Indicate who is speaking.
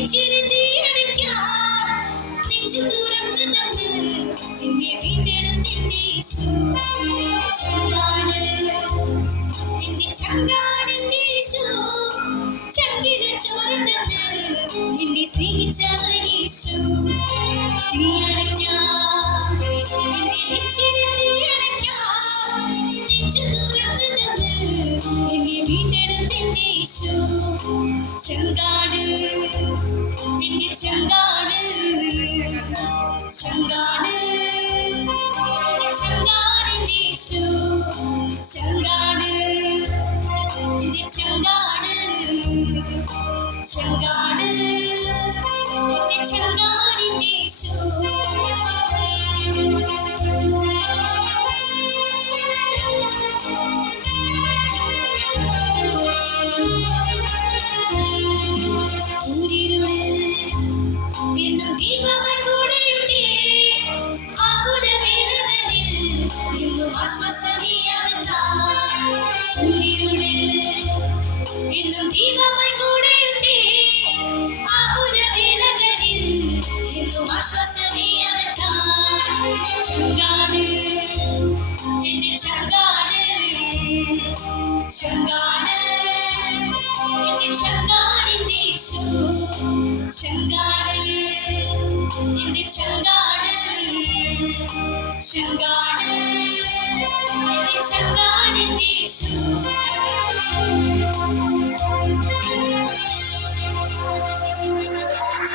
Speaker 1: നെഞ്ചിലെ തീയടയ്ക്കാൻ നെഞ്ചു തുറന്നു തന്ന് എന്നെ വീണ്ടെടുത്തെന്റെ യേശു. ചങ്കാണ്. എന്റെ ചങ്കാണ് എന്റെ യേശു. ചങ്കിലെ ചോര തന്ന് എന്നെ സ്നേഹിച്ചവൻ യേശു. തീയടയ്ക്കാൻ എന്നെ വീണ്ടെടുത്തെന്റെ യേശു. എന്റെ എന്റെ ചങ്കാണ് എന്റെ യേശു. എന്റെ ചങ്കാണ് ചങ്കാണ് എന്റെ ചങ്കാണ് ചങ്കാണ്. എന്റെ ചങ്കാടിന്റെ യേശു. ചങ്കാണ്. എന്റെ ചങ്കാണ്. ചങ്കാണ്. എന്റെ ചങ്കാടിന്റെ യേശു.